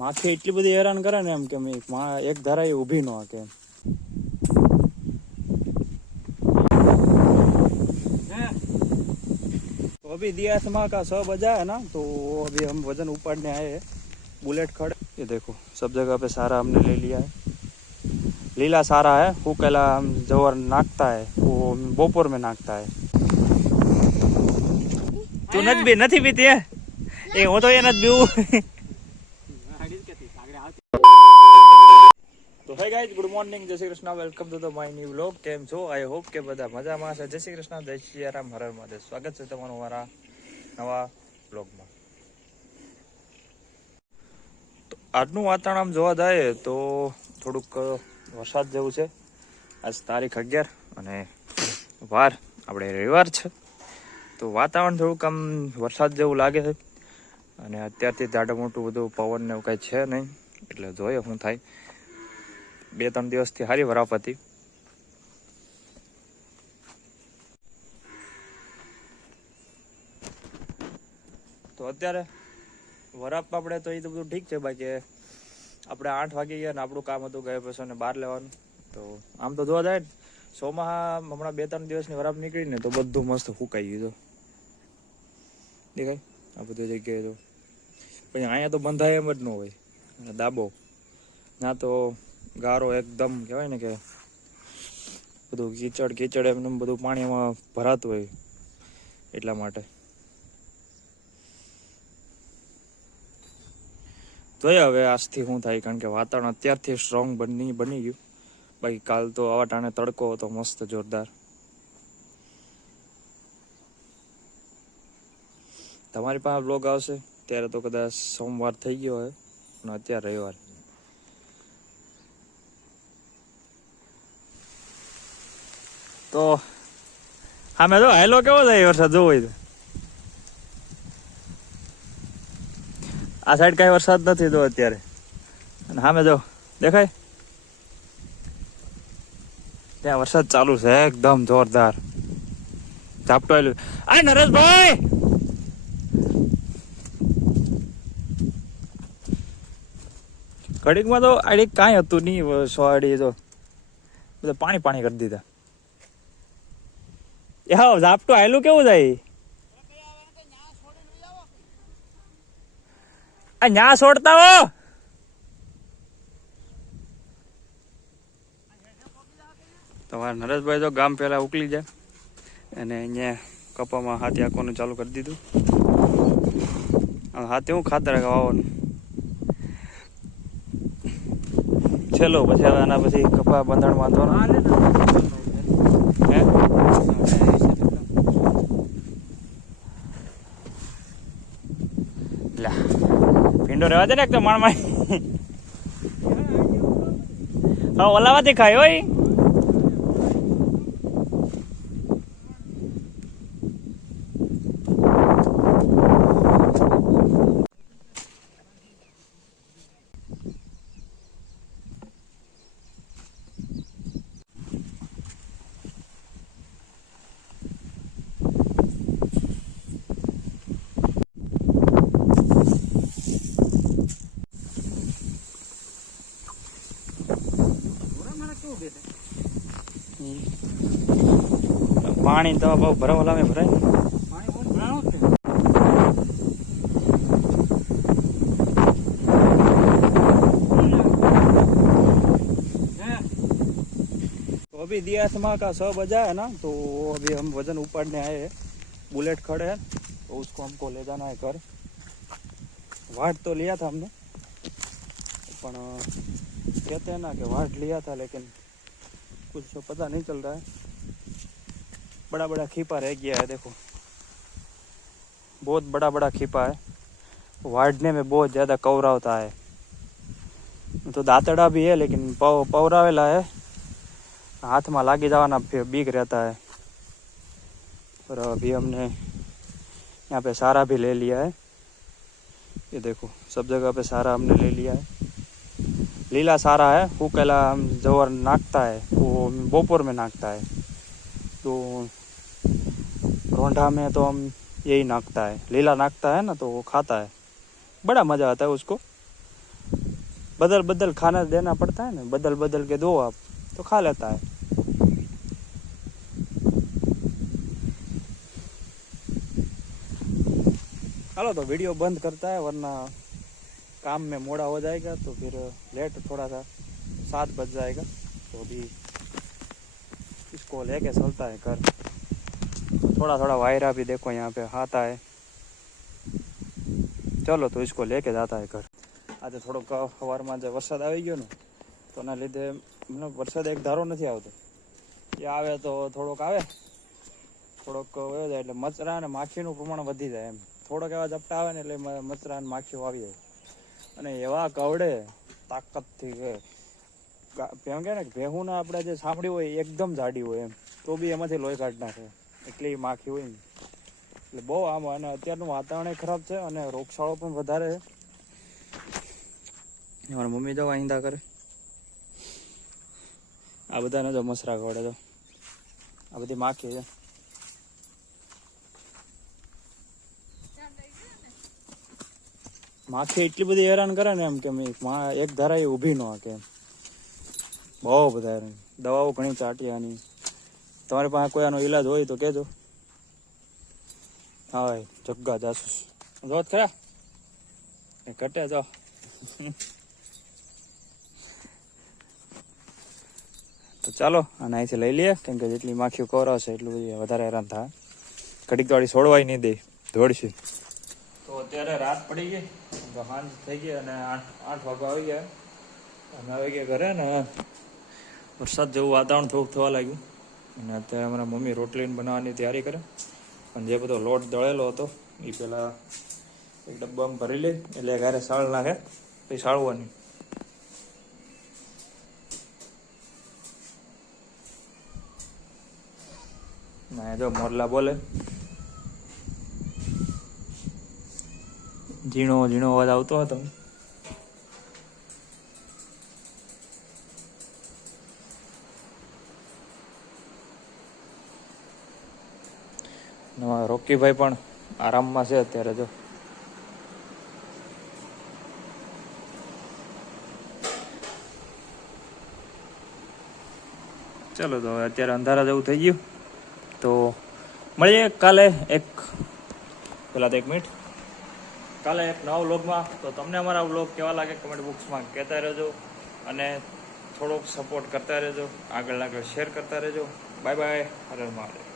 માખી એટલી બધી હેરાન કરે ને એમ કે એક ધારા ઊભી ન કે तो अभी दिया समां का 6 बजा है ना, तो अभी हम वजन उपाड़ने आए हैं। बुलेट खड़े, ये देखो सब जगह पे सारा हमने ले लिया है। लीला सारा है, हुकेला हम जवर नाखता है वो बपोर में नाखता है। तू નથી પીતી હે એ હું તો એ નથી પીવું। તો હે ગાઈઝ, ગુડ મોર્નિંગ, જય Shri Krishna, welcome to the my new vlog. કેમ છો? આઈ હોપ કે બધા મજામાં છે। જય શ્રી કૃષ્ણ, જય શ્રી રામ, હર હર મહાદેવ। સ્વાગત છે તમારું મારા નવા વ્લોગમાં। તો આજનું વાતાવરણ આમ જોવા જાય તો થોડુંક વરસાદ જેવું છે। આજ તારીખ 11 અને વાર આપણે રવિવાર છે, તો વાતાવરણ થોડુંક આમ વરસાદ જેવું લાગે છે। અને અત્યારથી જાડું મોટું બધું પવન ને એવું કાંઈ છે નહીં, એટલે જોઈએ શું થાય। 2-3 દિવસથી સારી વરાપ હતી। તો અત્યારે વરાપ આપણે તો એ તો બધું ઠીક છે, બાકી આપણે 8 વાગી ગયા ને આપણું કામ હતું ગયા પછી ને બહાર લેવાનું। તો આમ તો જોવા જાય ચોમાસા હમણાં 2-3 દિવસની વરાપ નીકળીને તો બધું મસ્ત ફૂંકાઈ ગયું। દેખાય આ બધી જગ્યાએ તો પછી અહીંયા તો બંધાય એમ જ ન હોય, દાબો ના તો ગારો એકદમ કહેવાય ને કે બધું કીચડ એમને બધું પાણીમાં ભરાતું હોય, એટલા માટે જોઈએ હવે આજથી શું થાય। કારણ કે વાતાવરણ અત્યારથી સ્ટ્રોંગ બની ગયું, બાકી કાલ તો આવા ટાણે તડકો હતો મસ્ત જોરદાર। તમારી પાસે બ્લોગ આવશે ત્યારે તો કદાચ સોમવાર થઈ ગયો હોય અને અત્યારે રવિવાર। તો હા મેં તો હેલો કેવો થાય વરસાદ જોવો હોય તો આ સાઈડ કઈ વરસાદ નથી તો અત્યારે, અને સામે જો દેખાય ત્યાં વરસાદ ચાલુ છે એકદમ જોરદાર ઝાપટો આવેલું। આ નરેશભાઈ ઘડીકમાં તો આડી કાંઈ હતું નહીં, સોડી તો બધા પાણી કરી દીધા। હા ઝાપટું આવેલું કેવું થાય આ ન્યા છોડતા હો। તમારા નરેશભાઈ તો ગામ પહેલા ઉકલી જાય અને અહીંયા કપામાં હાથી આંખવાનું ચાલુ કરી દીધું। હાથે હું ખાતર વાવવાનું છેલ્લો, પછી હવે આના પછી કપા બંધણ બાંધવાનું। ભીંડો રહેવા દે ને, એક તો માણ હા ઓલાવાથી ખાય હોય। પાણી તો બહુ ભરાવા લાવે ભરાય तो अभी दिया समां का 6 बजा है ना, तो अभी हम वजन उपाड़ने आए हैं। बुलेट खड़े हैं तो उसको हमको ले जाना है घर। वाट तो लिया था हमने, पर कहते हैं ना कि वाट लिया था लेकिन कुछ तो पता नहीं चल रहा है। बड़ा खीपा रह गया है, देखो बहुत बड़ा खीपा है। वाड़ने में बहुत ज़्यादा कवरावता है, तो दांतड़ा भी है लेकिन पवरावेला है, हाथ में लागी जावाना फिर बीक रहता है। और अभी हमने यहाँ पे सारा भी ले लिया है, ये देखो सब जगह पे सारा हमने ले लिया है। लीला सारा है, हुकेला हम जवर नाखता है वो बपोर में नाखता है, तो रोंढा में तो हम यही नाखता है। लीला नाखता है ना तो वो खाता है, बड़ा मज़ा आता है उसको। बदल बदल खाना देना पड़ता है ना, बदल बदल के दो आप तो खा लेता है। चलो तो वीडियो बंद करता है, वरना काम में मोड़ा हो जाएगा तो फिर लेट थोड़ा सा 7 बज जाएगा। तो अभी इसको लेके चलता है घर। थोड़ा थोड़ा वायरा भी देखो यहाँ पे आता है। चलो तो इसको लेके जाता है घर। आज थोड़ोक सवाરમાં જે વરસાદ આવી ગયો ને તો એના લીધે મતલબ વરસાદ એક ધારો નથી આવતો। એ આવે તો થોડોક આવે, થોડોક વયો જાય એટલે મચરા અને માખીનું પ્રમાણ વધી જાય એમ। થોડોક એવા ઝપટા આવે ને એટલે મચરા અને માખીઓ આવી જાય અને એવા કવડે તાકાતથી કે એમ કે ને ભેહુંના આપણે જે સાંભળી હોય એકદમ જાડી હોય એમ, તો બી એમાંથી લોહી કાઢી નાખે એટલી માખી હોય ને। એટલે બહુ આમ, અને અત્યારનું વાતાવરણ ખરાબ છે અને રોગચાળો પણ વધારે છે। મારા મમ્મી જો આઈંદા કરે, આ બધાને જો મસરા ખવડે, જો આ બધી માખી છે। માખી એટલી બધી હેરાન કરે ને એમ કે એક ધારા એ ઊભી ન શકે એમ, બહુ બધા હેરાન। દવાઓ ઘણી ચાટી આની। તમારી પાસે કોઈ આનો ઈલાજ હોય તો કહેજો। હા જગ્ગા જાસૂસ જો ખરા એ કટે જો। તો ચાલો આને અહીંથી લઈ લઈએ, કેમ કે જેટલી માખીઓ કવરાવશે એટલું બધી વધારે હેરાન થાય। ઘડીક તો વાળી છોડવાય નહીં દે, દોડશે। તો અત્યારે રાત પડી ગઈ, તો સાંજ થઈ ગઈ અને 8 વાગવા આવી ગયા અને આવી ગયા ઘરે ને વરસાદ જેવું વાતાવરણ થોડુંક થવા લાગ્યું। અને અત્યારે અમારા મમ્મી રોટલી બનાવવાની તૈયારી કરે। અને જે બધો લોટ દળેલો હતો એ પહેલાં એક ડબ્બામાં ભરી લે, એટલે ઘરે સાળ નાખે પછી સાળવાની। ના જો મોરલા બોલે, ઝીણો ઝીણો અવાજ આવતો હતો। રોકીભાઈ પણ આરામમાં છે અત્યારે જો। ચલો તો અત્યારે અંધારા જેવું થઈ ગયું, તો મળીએ કાલે પહેલાં તો 1 મિનિટ, કાલે એક નવા વ્લોગમાં। તો તમને અમારા વ્લોગ કેવા લાગે કમેન્ટ બોક્સમાં કહેતા રહેજો અને થોડોક સપોર્ટ કરતા રહેજો, આગળ શેર કરતા રહેજો। Bye bye, Har Har Mahadev.